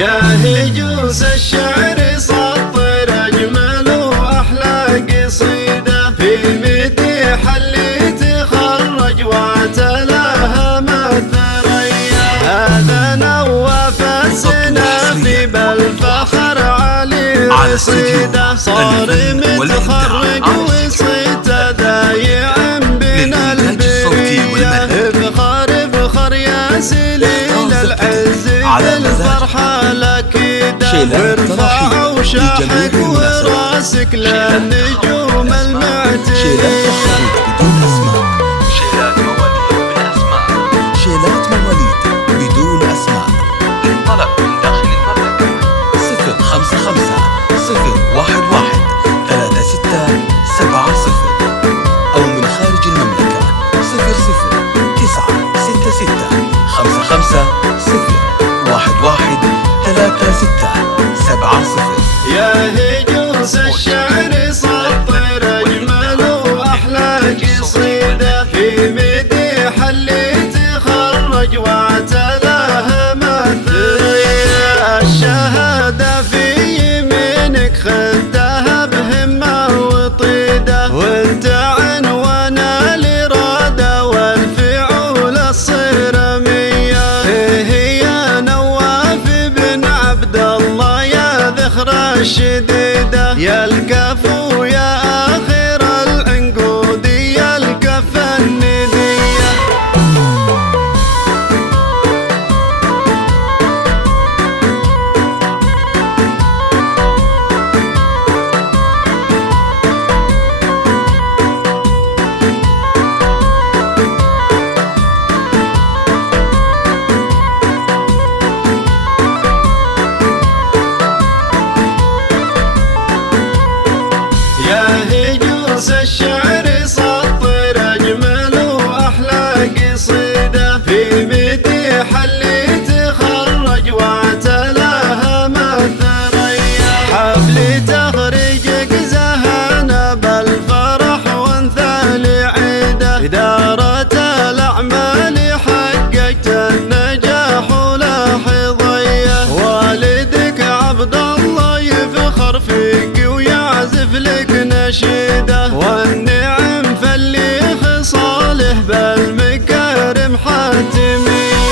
يا هجوس الشعر سطر أجمل وأحلى قصيدة في مديح اللي تخرج وتلاها ما الثريا. هذا نواف السنافي بالفخر علي رصيده، صار متخرج وصيت ذايع بين البرية. افخر افخر يا سليل العز بالفرحة لكيده، وارفع وشاحك وراسك للنجوم المعتلية. شيلات مواليد بدون أسماء، للطلب من داخل المملكة 055 011 3670 أو من خارج المملكة 00966 55 011 3670. يا هجوس الشعر سطر أجمل وأحلى قصيدة في مديح اللي تخرج وتلاها ما الثريا. الشهادة في يمينك خذها بهمة وطيدة، وانت عنوان الإرادة والفعول الصرمية. هي نواف بن عبد الله يا ذخر الشديدة، يا الكفو يا آخر العنقود يا الكف الندية. يا هجوس الشعر سطر أجمل وأحلى قصيدة في مديح اللي تخرج وتلاها ما الثريا. حفل تخرجك زهانا بالفرح وانثى لعيده، إدارة الأعمال حققت النجاح ولا حظية. والدك عبد الله يفخر فيك ويعزف لك نشيده، والنعم فاللي خصاله بالمكارم حاتمية.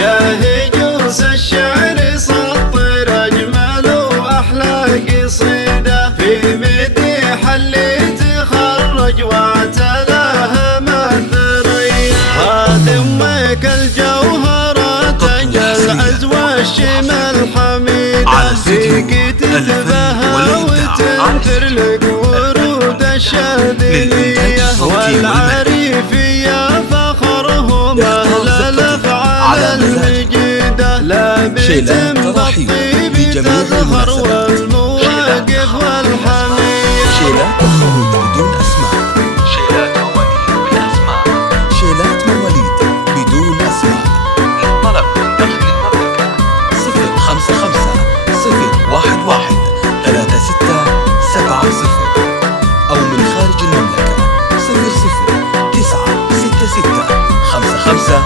يا هجوس الشعر سطر أجمل وأحلى قصيدة في مديح اللي تخرج وتلاها ما الثريا. هذه أمك الجوهرات العز والشمال حميدة، فيك تتباهى وتنثر لك ورود الشاذلية. والعريفية فخرهم أهل الأفعال المجيدة، لابد بالطيب تظهر والمواقف والحمية. شيلات تخرج بدون أسماء، شيلات مواليد بالأسماء، شيلات مواليد بدون أسماء، للطلب من داخل المملكة 055 011 3670 أو من خارج المملكة 00966 55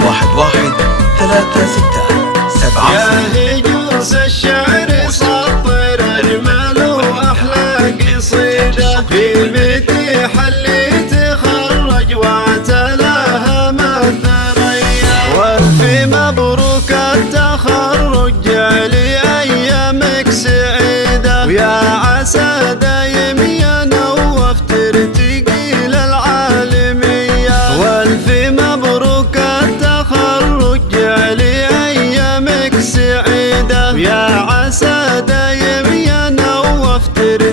011 3670. يا هجوس الشعر سطر أجمل وأحلى قصيدة في مديح اللي تخرج وتلاها ما الثريا. والف مبروك التخرج جعلي أيامك سعيدة، ويا عسى دايم يا نواف ترتقي للعالمية. والف مبروك التخرج جعلي أيامك سعيدة، ويا عسى دايم يا نواف ترتقي